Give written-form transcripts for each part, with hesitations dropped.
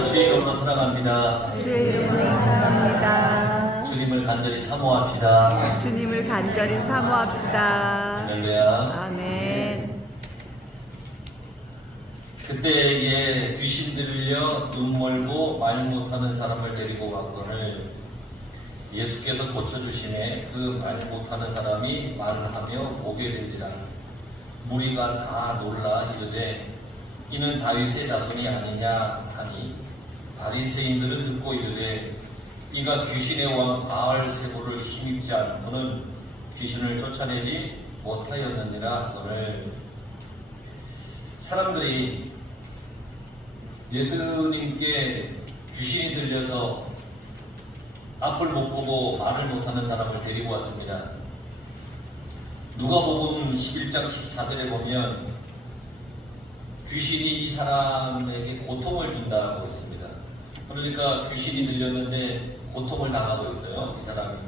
할렐루야. 주의 이름으로 사랑합니다. 주의 이름으로 인사합니다. 주님을 간절히 사모합시다. 주님을 간절히 사모합시다. 할렐루야. 아멘. 그때에 귀신 들려 눈 멀고 말 못하는 사람을 데리고 왔거늘 예수께서 고쳐주심에 그 말 못하는 사람이 말을 하며 보게 된지라. 무리가 다 놀라 이르되 이는 다윗의 자손이 아니냐 하니 바리새인들은 듣고 이르되 이가 귀신의 왕 바알세불을 힘입지 않고는 귀신을 쫓아내지 못하였느니라 하거늘. 사람들이 예수님께 귀신이 들려서 앞을 못 보고 말을 못하는 사람을 데리고 왔습니다. 누가복음 11장 14절에 보면 귀신이 이 사람에게 고통을 준다고 했습니다. 그러니까 귀신이 들렸는데 고통을 당하고 있어요, 이 사람이.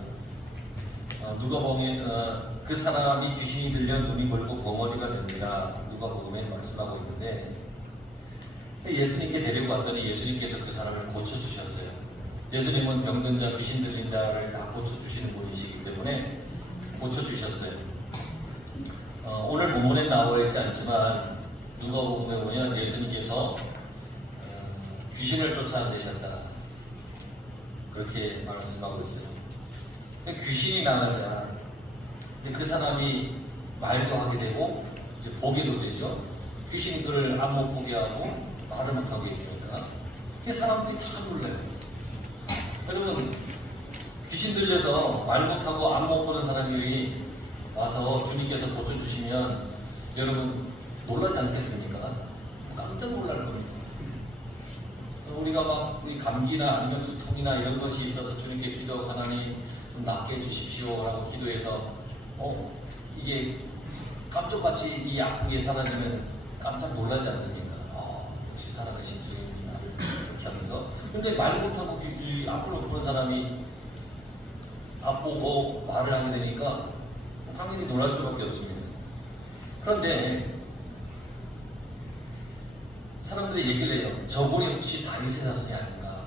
누가 보면 그 사람이 귀신이 들려 눈이 멀고 벙어리가 됩니다. 누가복음에 말씀하고 있는데 예수님께 데리고 왔더니 예수님께서 그 사람을 고쳐주셨어요. 예수님은 병든 자, 귀신 들린 자를 다 고쳐주시는 분이시기 때문에 고쳐주셨어요. 오늘 본문에 나와 있지 않지만 누가복음에 보면 예수님께서 귀신을 쫓아내셨다 그렇게 말씀하고 있어요. 귀신이 나가자 그 사람이 말도 하게 되고 이제 보게도 되죠. 귀신이 그를 안 못 보게 하고 말을 못 하고 있으니까 사람들이 다 놀라요. 여러분, 귀신 들려서 말 못하고 안 못 보는 사람이 와서 주님께서 고쳐주시면 여러분 놀라지 않겠습니까? 깜짝 놀랄 겁니다. 우리가 막 감기나 아니면 두통이나 이런 것이 있어서 주님께 기도하고 하나님 좀 낫게 해주십시오 라고 기도해서 이게 깜짝같이 이 아픔이 사라지면 깜짝 놀라지 않습니까? 역시 살아계신 주님이 나를 이렇게 하면서. 근데 말 못하고 앞을 못 보는 사람이 앞보고 말을 하게 되니까 당연히 놀랄 수밖에 없습니다. 그런데 사람들이 얘기를 해요. 저분이 혹시 다윗의 자손이 아닌가?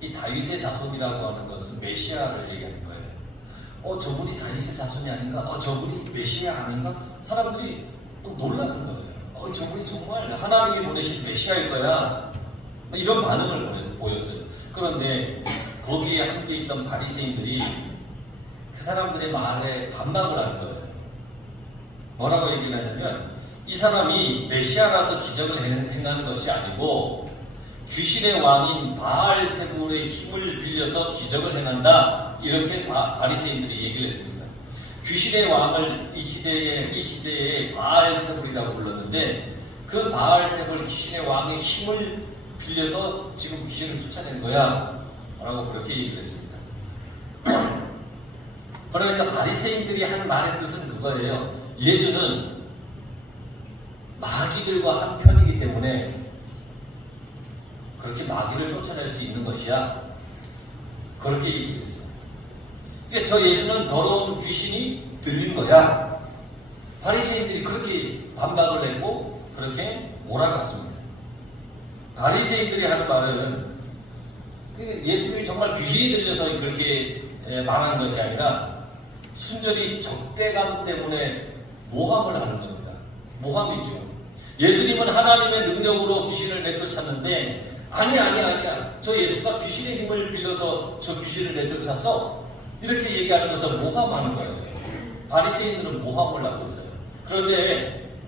이 다윗의 자손이라고 하는 것은 메시아를 얘기하는 거예요. 저분이 다윗의 자손이 아닌가? 저분이 메시아 아닌가? 사람들이 놀라는 거예요. 저분이 정말 하나님이 보내신 메시아일 거야. 이런 반응을 보였어요. 그런데 거기에 함께 있던 바리새인들이 그 사람들의 말에 반박을 하는 거예요. 뭐라고 얘기를 하냐면 이 사람이 메시아라서 기적을 행하는 것이 아니고 귀신의 왕인 바알세불의 힘을 빌려서 기적을 행한다. 이렇게 바리새인들이 얘기를 했습니다. 귀신의 왕을 이 시대에 바알세불이라고 불렀는데 그 바알세불 귀신의 왕의 힘을 빌려서 지금 귀신을 쫓아낸 거야 라고 그렇게 얘기를 했습니다. 그러니까 바리새인들이 하는 말의 뜻은 그거예요. 예수는 마귀들과 한 편이기 때문에 그렇게 마귀를 쫓아낼 수 있는 것이야 그렇게 얘기했어요. 그러니까 저 예수는 더러운 귀신이 들린 거야. 바리새인들이 그렇게 반박을 했고 그렇게 몰아갔습니다. 바리새인들이 하는 말은 예수님이 정말 귀신이 들려서 그렇게 말하는 것이 아니라 순전히 적대감 때문에 모함을 하는 겁니다. 모함이죠. 예수님은 하나님의 능력으로 귀신을 내쫓았는데 아니야. 저 예수가 귀신의 힘을 빌려서 저 귀신을 내쫓았어. 이렇게 얘기하는 것은 모함하는 거예요. 바리새인들은 모함을 하고 있어요. 그런데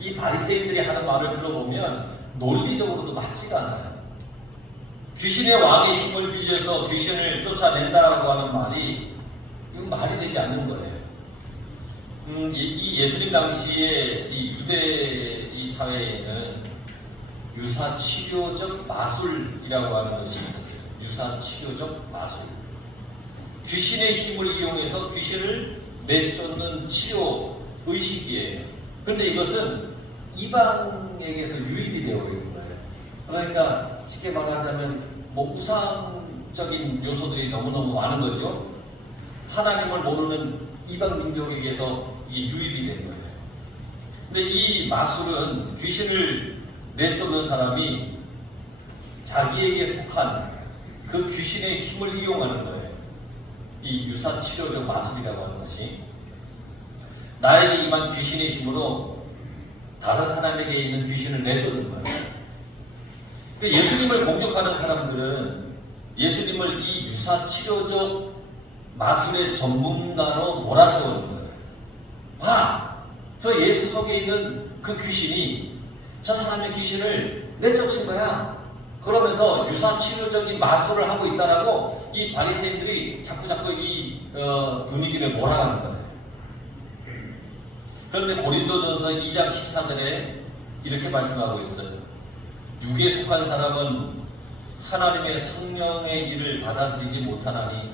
이 바리새인들이 하는 말을 들어보면 논리적으로도 맞지가 않아요. 귀신의 왕의 힘을 빌려서 귀신을 쫓아낸다라고 하는 말이 이건 말이 되지 않는 거예요. 이 예수님 당시에 이 유대 이 사회에는 유사치료적 마술이라고 하는 것이 있었어요. 유사치료적 마술. 귀신의 힘을 이용해서 귀신을 내쫓는 치료 의식이에요. 그런데 이것은 이방에게서 유입이 되어 있는 거예요. 그러니까 쉽게 말하자면 우상적인 요소들이 너무너무 많은 거죠. 하나님을 모르는 이방 민족에게서 이게 유입이 된 거예요. 근데 이 마술은 귀신을 내쫓는 사람이 자기에게 속한 그 귀신의 힘을 이용하는 거예요. 이 유사치료적 마술이라고 하는 것이 나에게 임한 귀신의 힘으로 다른 사람에게 있는 귀신을 내쫓는 거예요. 예수님을 공격하는 사람들은 예수님을 이 유사치료적 마술의 전문가로 몰아세우는 거예요. 봐! 저 예수 속에 있는 그 귀신이 저 사람의 귀신을 내쫓은 거야. 그러면서 유사치료적인 마술을 하고 있다라고 이 바리새인들이 자꾸 이 분위기를 몰아가는 거예요. 그런데 고린도전서 2장 14절에 이렇게 말씀하고 있어요. 육에 속한 사람은 하나님의 성령의 일을 받아들이지 못하나니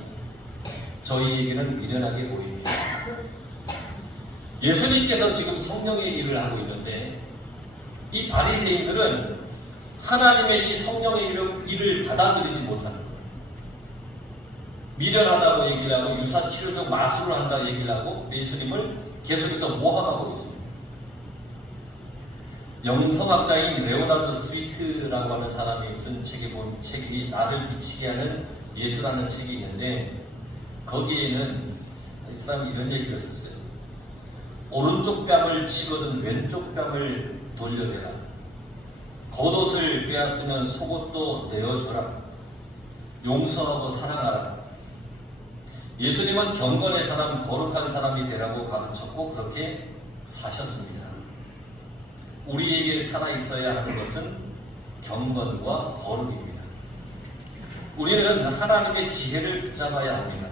저희에게는 미련하게 보입니다. 예수님께서 지금 성령의 일을 하고 있는데 이 바리새인들은 하나님의 이 성령의 일을 받아들이지 못하는 거예요. 미련하다고 얘기를 하고 유사치료적 마술을 한다고 얘기를 하고 예수님을 계속해서 모함하고 있습니다. 영성학자인 레오나르도 스위트라고 하는 사람이 쓴 책이 나를 미치게 하는 예수라는 책이 있는데 거기에는 이 사람이 이런 얘기를 썼어요. 오른쪽 뺨을 치거든 왼쪽 뺨을 돌려대라. 겉옷을 빼앗으면 속옷도 내어주라. 용서하고 사랑하라. 예수님은 경건의 사람, 거룩한 사람이 되라고 가르쳤고 그렇게 사셨습니다. 우리에게 살아있어야 하는 것은 경건과 거룩입니다. 우리는 하나님의 지혜를 붙잡아야 합니다.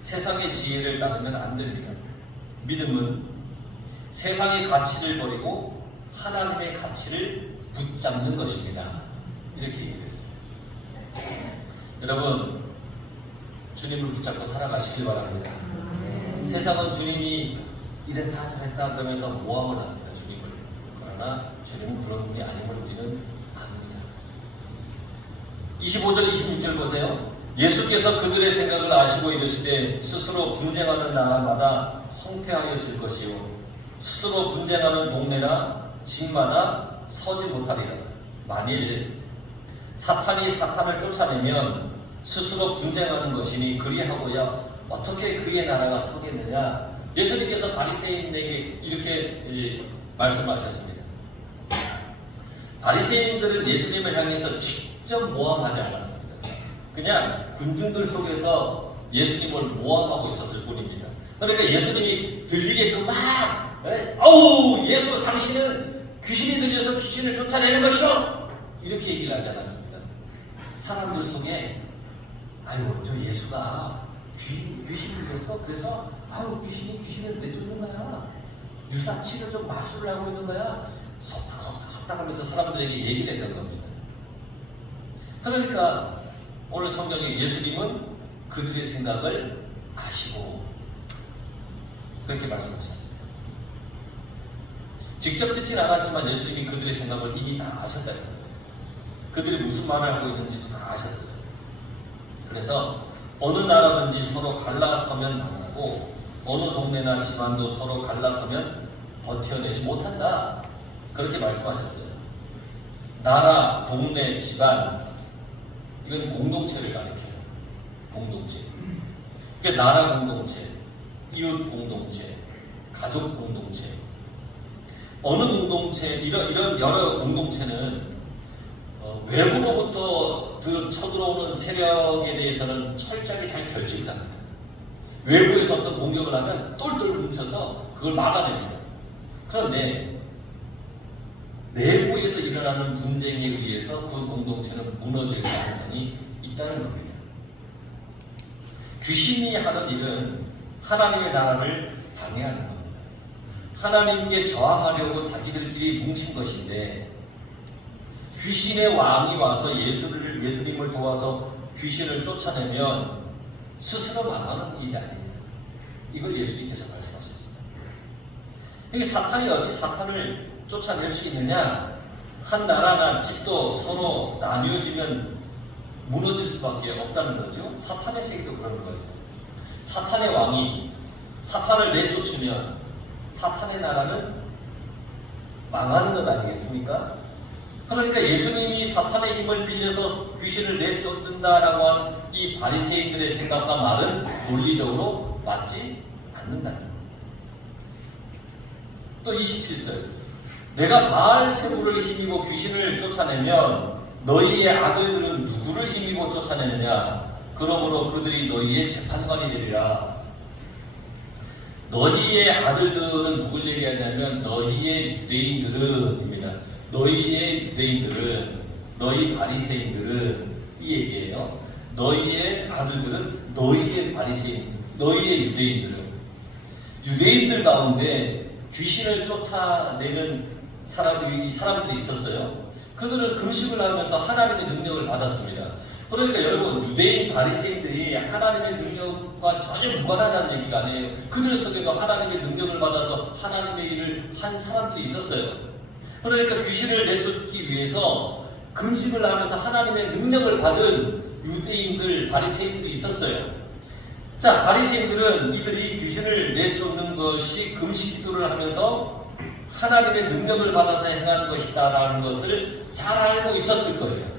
세상의 지혜를 따르면 안 됩니다. 믿음은 세상의 가치를 버리고 하나님의 가치를 붙잡는 것입니다. 이렇게 얘기했어요. 여러분, 주님을 붙잡고 살아가시길 바랍니다. 세상은 주님이 이랬다 저랬다 그러면서 모함을 합니다. 주님을. 그러나 주님은 그런 분이 아님을 우리는 압니다. 25절 26절 보세요. 예수께서 그들의 생각을 아시고 이르시되 스스로 분쟁하는 나라마다 황폐하여질 것이요 스스로 분쟁하는 동네나 집마다 서지 못하리라. 만일 사탄이 사탄을 쫓아내면 스스로 분쟁하는 것이니 그리하고야 어떻게 그의 나라가 서겠느냐. 예수님께서 바리새인에게 이렇게 말씀하셨습니다. 바리새인들은 예수님을 향해서 직접 모함하지 않았습니다. 그냥 군중들 속에서 예수님을 모함하고 있었을 뿐입니다. 그러니까 예수님이 들리게끔 막 아우 예수 당신은 귀신이 들려서 귀신을 쫓아내는 것이요 이렇게 얘기를 하지 않았습니다. 사람들 속에 아유 저 예수가 귀신 들렸어? 그래서 아유 귀신을 내쫓는 거야. 유사치료적 마술을 하고 있는 거야. 속닥 하면서 사람들에게 얘기를 했던 겁니다. 그러니까 오늘 성경에 예수님은 그들의 생각을 아시고 그렇게 말씀하셨어요. 직접 듣진 않았지만 예수님이 그들의 생각을 이미 다 아셨다는 거예요. 그들이 무슨 말을 하고 있는지도 다 아셨어요. 그래서 어느 나라든지 서로 갈라서면 망하고 어느 동네나 집안도 서로 갈라서면 버텨내지 못한다. 그렇게 말씀하셨어요. 나라, 동네, 집안 이건 공동체를 가리켜요. 공동체. 그러니까 나라 공동체, 이웃 공동체, 가족 공동체. 어느 공동체, 이런 여러 공동체는 외부로부터 쳐들어오는 세력에 대해서는 철저하게 잘 결집을 합니다. 외부에서 어떤 공격을 하면 똘똘 뭉쳐서 그걸 막아냅니다. 그런데 내부에서 일어나는 분쟁에 의해서 그 공동체는 무너질 가능성이 있다는 겁니다. 귀신이 하는 일은 하나님의 나라를 방해하는 겁니다. 하나님께 저항하려고 자기들끼리 뭉친 것인데 귀신의 왕이 와서 예수님을 도와서 귀신을 쫓아내면 스스로 망하는 일이 아니냐. 이걸 예수님께서 말씀하셨습니다. 이 사탄이 어찌 사탄을 쫓아낼 수 있느냐? 한 나라나 집도 서로 나뉘어지면 무너질 수밖에 없다는 거죠. 사탄의 세계도 그런 거예요. 사탄의 왕이 사탄을 내쫓으면 사탄의 나라는 망하는 것 아니겠습니까? 그러니까 예수님이 사탄의 힘을 빌려서 귀신을 내쫓는다라고 하는 이 바리새인들의 생각과 말은 논리적으로 맞지 않는다는 겁니다. 또 27절, 내가 바알세불을 힘입어 귀신을 쫓아내면 너희의 아들들은 누구를 힘입어 쫓아내느냐? 그러므로 그들이 너희의 재판관이 되리라. 너희의 아들들은 누굴 얘기하냐면 너희의 유대인들은입니다. 너희의 유대인들은, 너희 바리새인들은 이 얘기예요. 너희의 아들들은 너희의 바리새인, 너희의 유대인들은, 유대인들 가운데 귀신을 쫓아내는 사람들이 있었어요. 그들은 금식을 하면서 하나님의 능력을 받았습니다. 그러니까 여러분, 유대인 바리새인들이 하나님의 능력과 전혀 무관하다는 얘기가 아니에요. 그들 속에도 하나님의 능력을 받아서 하나님의 일을 한 사람들이 있었어요. 그러니까 귀신을 내쫓기 위해서 금식을 하면서 하나님의 능력을 받은 유대인들, 바리새인들이 있었어요. 자, 바리새인들은 이들이 귀신을 내쫓는 것이 금식 기도를 하면서 하나님의 능력을 받아서 행하는 것이다라는 것을 잘 알고 있었을 거예요.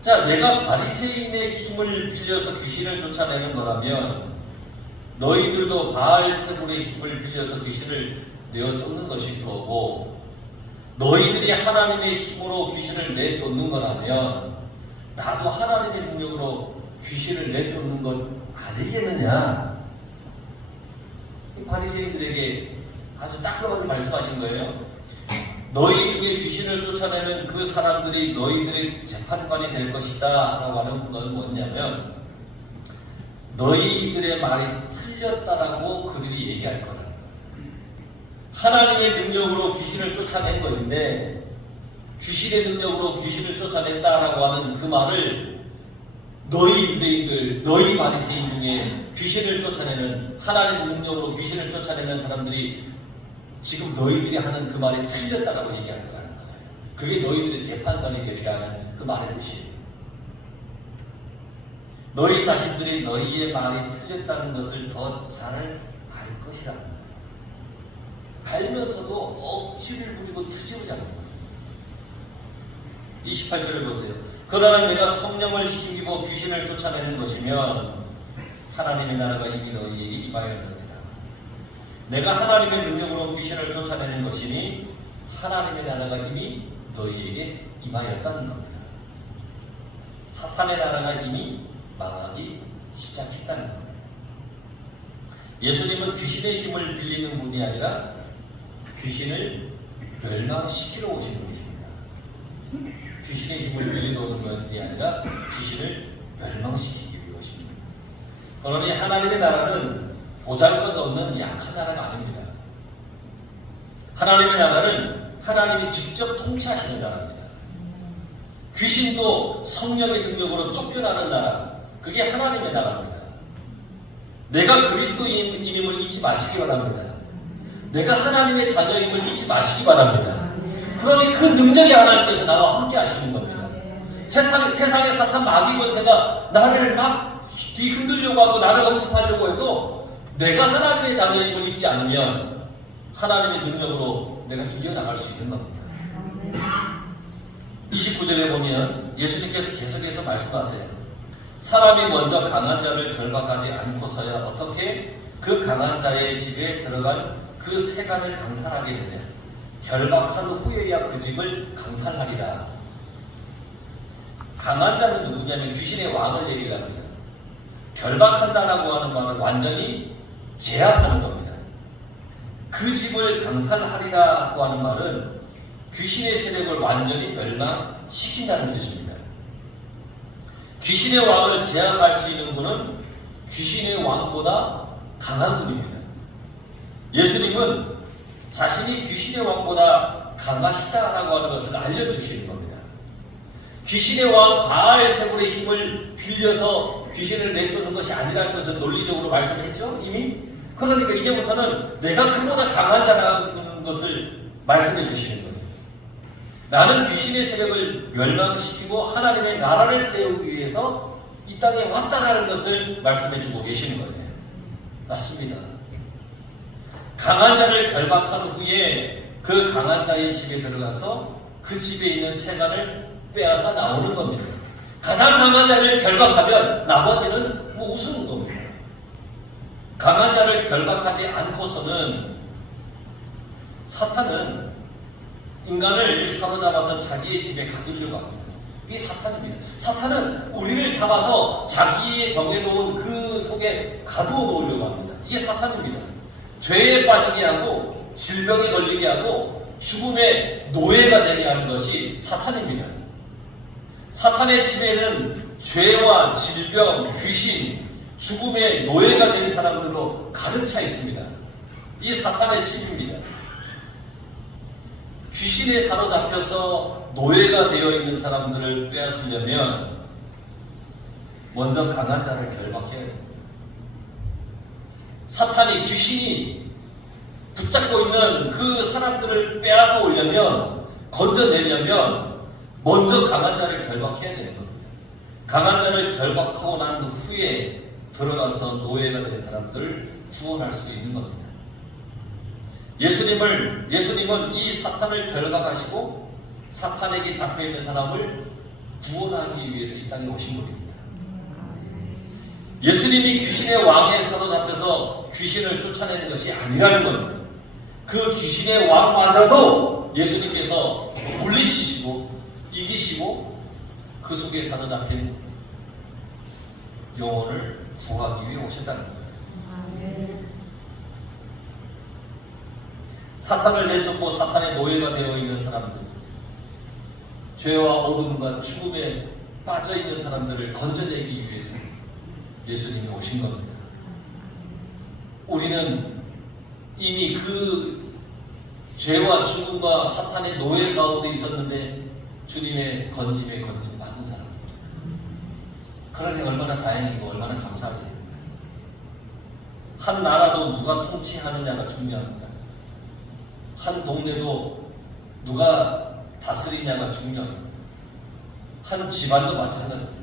자, 내가 바리새인의 힘을 빌려서 귀신을 쫓아내는 거라면 너희들도 바알세불의 힘을 빌려서 귀신을 내어 쫓는 것일 거고, 너희들이 하나님의 힘으로 귀신을 내쫓는 거라면 나도 하나님의 능력으로 귀신을 내쫓는 것 아니겠느냐? 바리새인들에게 아주 따끔하게 말씀하신 거예요. 너희 중에 귀신을 쫓아내는 그 사람들이 너희들의 재판관이 될 것이다 라고 하는 건 뭐냐면, 너희들의 말이 틀렸다라고 그들이 얘기할 거라는 거예요. 하나님의 능력으로 귀신을 쫓아낸 것인데 귀신의 능력으로 귀신을 쫓아냈다라고 하는 그 말을 너희 유대인들, 너희 바리새인 중에 귀신을 쫓아내는, 하나님의 능력으로 귀신을 쫓아내는 사람들이 지금 너희들이 하는 그 말이 틀렸다라고 얘기하는 거예요. 그게 너희들의 재판관이 되리라는 그 말의 뜻이에요. 너희 자신들이 너희의 말이 틀렸다는 것을 더 잘 알 것이라는 거예요. 알면서도 억지를 부리고 트집을 잡는 거예요. 28절을 보세요. 그러나 내가 성령을 힘입어 귀신을 쫓아내는 것이면 하나님의 나라가 이미 너희에게 임하였느니라. 내가 하나님의 능력으로 귀신을 쫓아내는 것이니 하나님의 나라가 이미 너희에게 임하였다는 겁니다. 사탄의 나라가 이미 망하기 시작했다는 겁니다. 예수님은 귀신의 힘을 빌리는 분이 아니라 귀신을 멸망시키러 오신 분이십니다. 귀신의 힘을 빌리러 오는 분이 아니라 귀신을 멸망시키기 위해 오십니다. 그러니 하나님의 나라는 보잘것없는 약한 나라가 아닙니다. 하나님의 나라는 하나님이 직접 통치하시는 나라입니다. 귀신도 성령의 능력으로 쫓겨나는 나라, 그게 하나님의 나라입니다. 내가 그리스도인임을 잊지 마시기 바랍니다. 내가 하나님의 자녀임을 잊지 마시기 바랍니다. 그러니 그 능력이 하나님께서 나와 함께 하시는 겁니다. 세상의 사탄 마귀 권세가 나를 막 뒤흔들려고 하고 나를 엄습하려고 해도 내가 하나님의 자녀임을 잊지 않으면 하나님의 능력으로 내가 이겨나갈 수 있는 겁니다. 29절에 보면 예수님께서 계속해서 말씀하세요. 사람이 먼저 강한 자를 결박하지 않고서야 어떻게 그 강한 자의 집에 들어간 그 세간을 강탈하게 되냐. 결박한 후에야 그 집을 강탈하리라. 강한 자는 누구냐면 귀신의 왕을 얘기를 합니다. 결박한다라고 하는 말은 완전히 제압하는 겁니다. 그 집을 강탈하리라고 하는 말은 귀신의 세력을 완전히 멸망시킨다는 뜻입니다. 귀신의 왕을 제압할 수 있는 분은 귀신의 왕보다 강한 분입니다. 예수님은 자신이 귀신의 왕보다 강하시다라고 하는 것을 알려주시는 겁니다. 귀신의 왕 바알세불의 힘을 빌려서 귀신을 내쫓는 것이 아니라는 것을 논리적으로 말씀했죠, 이미. 그러니까 이제부터는 내가 그보다 강한 자라는 것을 말씀해 주시는 거예요. 나는 귀신의 세력을 멸망시키고 하나님의 나라를 세우기 위해서 이 땅에 왔다라는 것을 말씀해 주고 계시는 거예요. 맞습니다. 강한 자를 결박한 후에 그 강한 자의 집에 들어가서 그 집에 있는 세간을 빼앗아 나오는 겁니다. 가장 강한 자를 결박하면 나머지는 뭐 우스는 겁니다. 강한 자를 결박하지 않고서는 사탄은 인간을 사로잡아서 자기의 집에 가두려고 합니다. 이게 사탄입니다. 사탄은 우리를 잡아서 자기의 정해놓은 그 속에 가두어 놓으려고 합니다. 이게 사탄입니다. 죄에 빠지게 하고 질병에 걸리게 하고 죽음의 노예가 되게 하는 것이 사탄입니다. 사탄의 집에는 죄와 질병, 귀신, 죽음의 노예가 된 사람들로 가득 차 있습니다. 이게 사탄의 집입니다. 귀신에 사로잡혀서 노예가 되어 있는 사람들을 빼앗으려면 먼저 강한 자를 결박해야 됩니다. 사탄이, 귀신이 붙잡고 있는 그 사람들을 빼앗아 오려면, 건져내려면 먼저 강한 자를 결박해야 되는 겁니다. 강한 자를 결박하고 난 후에 들어가서 노예가 된 사람들을 구원할 수 있는 겁니다. 예수님은 이 사탄을 결박하시고 사탄에게 잡혀있는 사람을 구원하기 위해서 이 땅에 오신 분입니다. 예수님이 귀신의 왕에 사로잡혀서 귀신을 쫓아내는 것이 아니라는 겁니다. 그 귀신의 왕마저도 예수님께서 물리치시고 이기시고 그 속에 사로잡힌 영혼을 구하기 위해 오셨다는 겁니다. 사탄을 내쫓고 사탄의 노예가 되어 있는 사람들, 죄와 어둠과 죽음에 빠져 있는 사람들을 건져내기 위해서 예수님이 오신 겁니다. 우리는 이미 그 죄와 죽음과 사탄의 노예 가운데 있었는데 주님의 건짐에 건짐 받은 사람입니다. 그러니 얼마나 다행이고 얼마나 감사하게 됩니까? 한 나라도 누가 통치하느냐가 중요합니다. 한 동네도 누가 다스리냐가 중요합니다. 한 집안도 마찬가지입니다.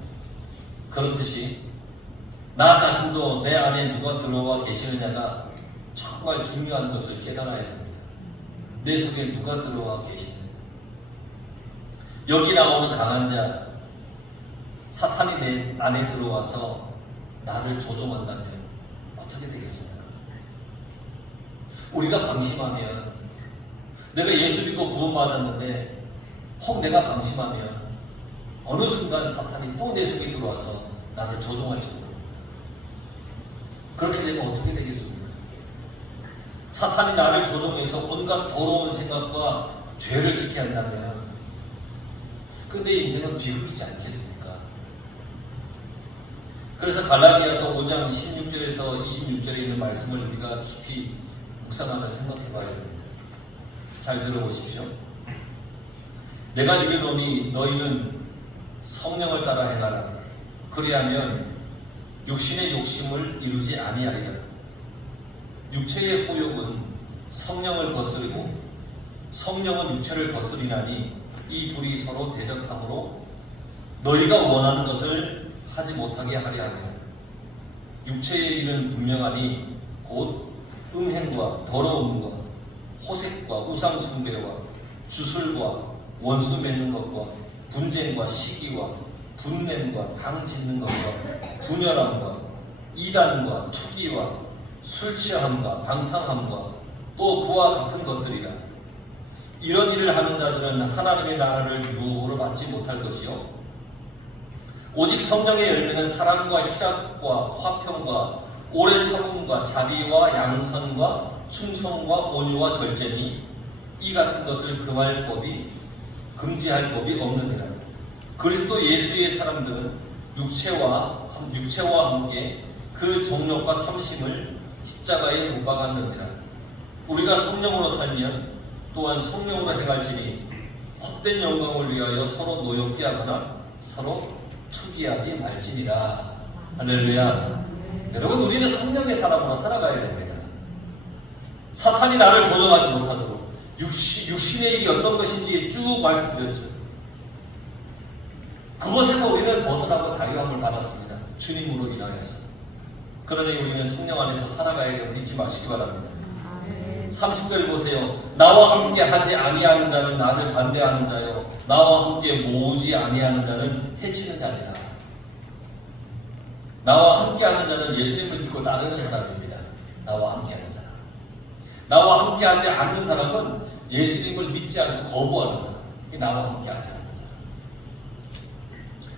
그렇듯이 나 자신도 내 안에 누가 들어와 계시느냐가 정말 중요한 것을 깨달아야 됩니다. 내 속에 누가 들어와 계시느냐. 여기 나오는 강한 자, 사탄이 내 안에 들어와서 나를 조종한다면 어떻게 되겠습니까? 우리가 방심하면, 내가 예수 믿고 구원받았는데 혹 내가 방심하면 어느 순간 사탄이 또 내 속에 들어와서 나를 조종할지 모릅니다. 그렇게 되면 어떻게 되겠습니까? 사탄이 나를 조종해서 온갖 더러운 생각과 죄를 짓게 한다면 근데 인생은 비극이지 않겠습니까? 그래서 갈라디아서 5장 16절에서 26절에 있는 말씀을 우리가 깊이 묵상하며 생각해 봐야 됩니다. 잘 들어보십시오. 내가 이르노니 너희는 성령을 따라 행하라. 그리하면 육신의 욕심을 이루지 아니하리라. 육체의 소욕은 성령을 거스르고 성령은 육체를 거스리나니 이 둘이 서로 대적하므로 너희가 원하는 것을 하지 못하게 하려 함이라. 육체의 일은 분명하니 곧 음행과 더러움과 호색과 우상 숭배와 주술과 원수 맺는 것과 분쟁과 시기와 분냄과 당 짓는 것과 분열함과 이단과 투기와 술 취함과 방탕함과 또 그와 같은 것들이라. 이런 일을 하는 자들은 하나님의 나라를 유업으로 받지 못할 것이요 오직 성령의 열매는 사랑과 희락과 화평과 오래 참음과 자비와 양선과 충성과 온유와 절제니 이 같은 것을 금지할 법이 없느니라. 그리스도 예수의 사람들은 육체와 함께 그 정욕과 탐심을 십자가에 못 박았느니라. 우리가 성령으로 살면 또한 성령으로 행할지니 헛된 영광을 위하여 서로 노엽게 하거나 서로 투기하지 말지니라. 할렐루야. 여러분, 우리는 성령의 사람으로 살아가야 됩니다. 사탄이 나를 조종하지 못하도록 육신의 일이 어떤 것인지 쭉 말씀드렸죠. 그것에서 우리는 벗어나고 자유함을 받았습니다. 주님으로 인하여서. 그러니 우리는 성령 안에서 살아가야 되고 잊지 마시기 바랍니다. 30절 보세요. 나와 함께 하지 아니하는 자는 나를 반대하는 자요, 나와 함께 모으지 아니하는 자는 해치는 자니라. 나와 함께하는 자는 예수님을 믿고 따르는 사람입니다. 나와 함께하는 사람. 나와 함께하지 않는 사람은 예수님을 믿지 않고 거부하는 사람. 나와 함께하지 않는 사람.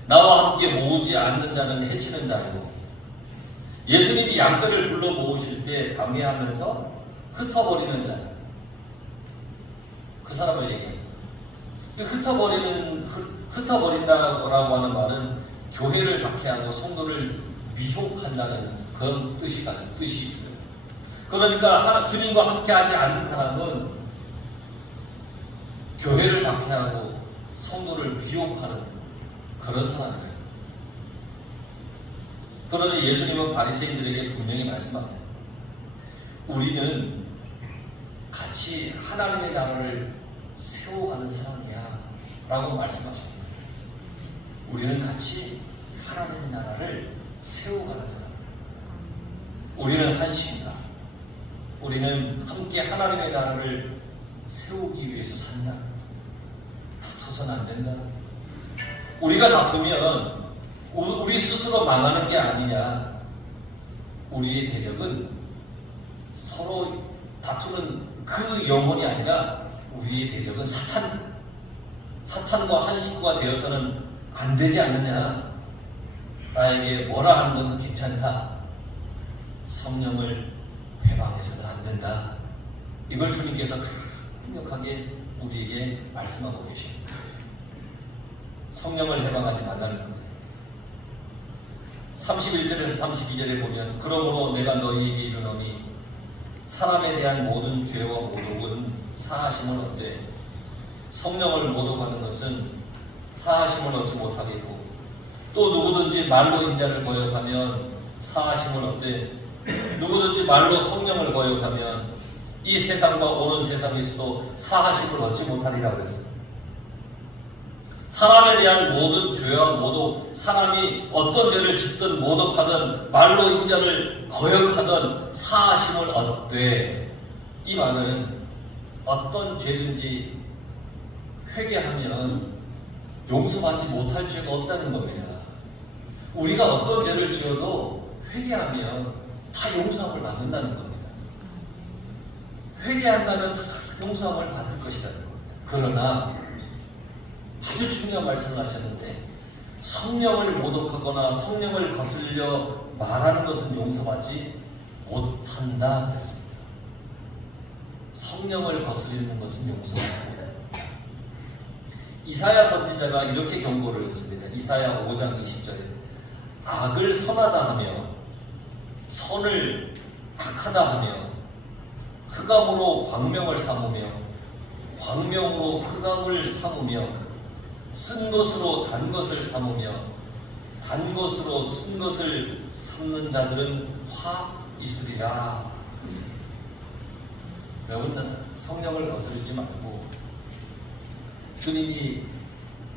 나와 함께 모으지 않는 자는 해치는 자요. 예수님이 양떼를 불러 모으실 때 방해하면서 흩어버리는 자, 그 사람을 얘기합니다. 흩어버린다고 하는 말은 교회를 박해하고 성도를 미혹한다는 그런 뜻이 있어요. 그러니까 주님과 함께하지 않는 사람은 교회를 박해하고 성도를 미혹하는 그런 사람이에요. 그러니 예수님은 바리새인들에게 분명히 말씀하세요. 우리는 같이 하나님의 나라를 세워가는 사람이야 라고 말씀하십니다. 우리는 같이 하나님의 나라를 세워가는 사람이야. 우리는 한심이다. 우리는 함께 하나님의 나라를 세우기 위해서 산다. 다투서는 안 된다. 우리가 다투면 우리 스스로 망하는 게 아니냐. 우리의 대적은 서로 다투는 그 영혼이 아니라 우리의 대적은 사탄이다. 사탄과 한 식구가 되어서는 안 되지 않느냐. 나에게 뭐라 하는 건 괜찮다. 성령을 회방해서는 안 된다. 이걸 주님께서 강력하게 우리에게 말씀하고 계십니다. 성령을 해방하지 말라는 거예요. 31절에서 32절에 보면 그러므로 내가 너희에게 이르노니 사람에 대한 모든 죄와 모독은 사하심을 얻되 성령을 모독하는 것은 사하심을 얻지 못하겠고 또 누구든지 말로 인자를 거역하면 사하심을 얻되 누구든지 말로 성령을 거역하면 이 세상과 오는 세상에서도 사하심을 얻지 못하리라 그랬습니다. 사람에 대한 모든 죄와 모독, 사람이 어떤 죄를 짓든 모독하든 말로 인자를 거역하든 사하심을 얻되, 이 말은 어떤 죄든지 회개하면 용서받지 못할 죄가 없다는 겁니다. 우리가 어떤 죄를 지어도 회개하면 다 용서함을 받는다는 겁니다. 회개한다면 다 용서함을 받을 것이라는 겁니다. 그러나 아주 중요한 말씀을 하셨는데 성령을 모독하거나 성령을 거슬려 말하는 것은 용서받지 못한다 그랬습니다. 성령을 거스르는 것은 용서받지 못한다. 이사야 선지자가 이렇게 경고를 했습니다. 이사야 5장 20절에 악을 선하다 하며 선을 악하다 하며 흑암으로 광명을 삼으며 광명으로 흑암을 삼으며 쓴 것으로 단 것을 삼으며 단 것으로 쓴 것을 삼는 자들은 화 있으리라. 여러분, 성령을 거스르지 말고 주님이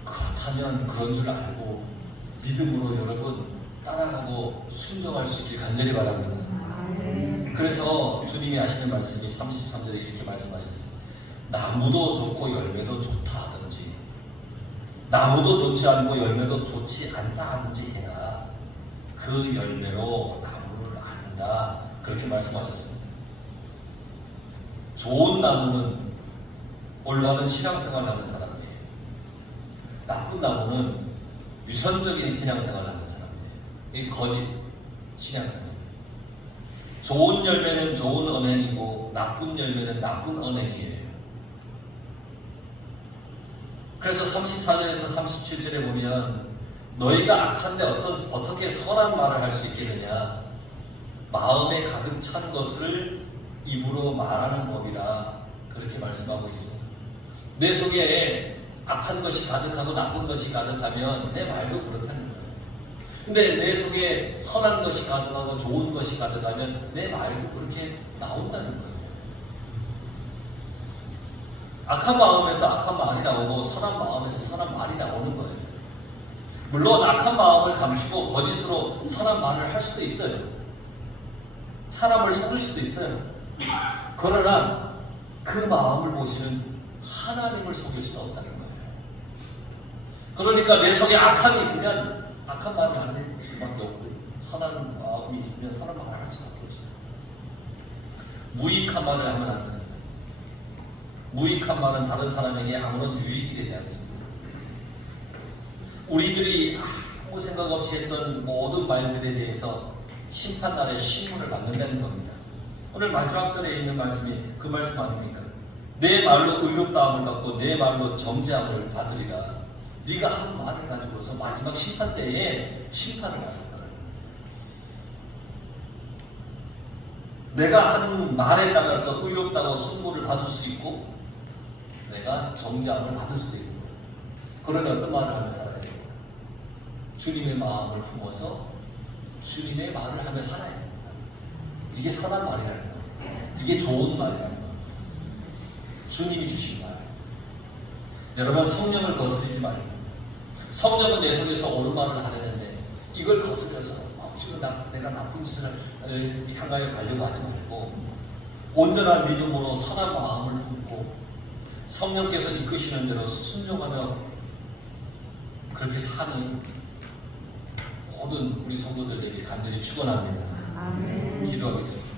그렇다면 그런 줄 알고 믿음으로 여러분 따라가고 순종할 수 있길 간절히 바랍니다. 그래서 주님이 하시는 말씀이 33절에 이렇게 말씀하셨어요. 나무도 좋고 열매도 좋다 하든지 나무도 좋지 않고 열매도 좋지 않다 하든지 해라. 그 열매로 나무를 안다. 그렇게 말씀하셨습니다. 좋은 나무는 올바른 신앙생활을 하는 사람이에요. 나쁜 나무는 유선적인 신앙생활을 하는 사람이에요. 이 거짓 신앙생활. 좋은 열매는 좋은 언행이고 나쁜 열매는 나쁜 언행이에요. 그래서 34절에서 37절에 보면 너희가 악한데 어떻게 선한 말을 할 수 있겠느냐. 마음에 가득 찬 것을 입으로 말하는 법이라 그렇게 말씀하고 있습니다. 내 속에 악한 것이 가득하고 나쁜 것이 가득하면 내 말도 그렇다는 거예요. 근데 내 속에 선한 것이 가득하고 좋은 것이 가득하면 내 말도 그렇게 나온다는 거예요. 악한 마음에서 악한 말이 나오고 선한 마음에서 선한 말이 나오는 거예요. 물론 악한 마음을 감추고 거짓으로 선한 말을 할 수도 있어요. 사람을 속일 수도 있어요. 그러나 그 마음을 보시는 하나님을 속일 수는 없다는 거예요. 그러니까 내 속에 악함이 있으면 악한 말을 할 수밖에 없고요. 선한 마음이 있으면 선한 말을 할 수밖에 없어요. 무익한 말을 하면 안 됩니다. 무익한 말은 다른 사람에게 아무런 유익이 되지 않습니다. 우리들이 아무 생각 없이 했던 모든 말들에 대해서 심판날에 신문을 받는다는 겁니다. 오늘 마지막 절에 있는 말씀이 그 말씀 아닙니까? 내 말로 의롭다함을 받고 내 말로 정죄함을 받으리라. 네가 한 말을 가지고서 마지막 심판 때에 심판을 받을 거라. 내가 한 말에 따라서 의롭다고 선고를 받을 수 있고 내가 정죄함을 받을 수도 있는 거예요. 그러니 어떤 말을 하며 살아야 됩니까? 주님의 마음을 품어서 주님의 말을 하며 살아야 됩니다. 이게 선한 말이라는 겁니다. 이게 좋은 말이라는 겁니다. 주님이 주신 말. 여러분, 성령을 거스르지 말고, 성령은 내 속에서 옳은 말을 하려는데 이걸 거스려서 지금 내가 나쁜 짓을 향하여 가려고 하지 말고 온전한 믿음으로 선한 마음을 품고 성령께서 이끄시는 대로 순종하며 그렇게 사는 모든 우리 성도들에게 간절히 축원합니다. 아멘. 기도하겠습니다.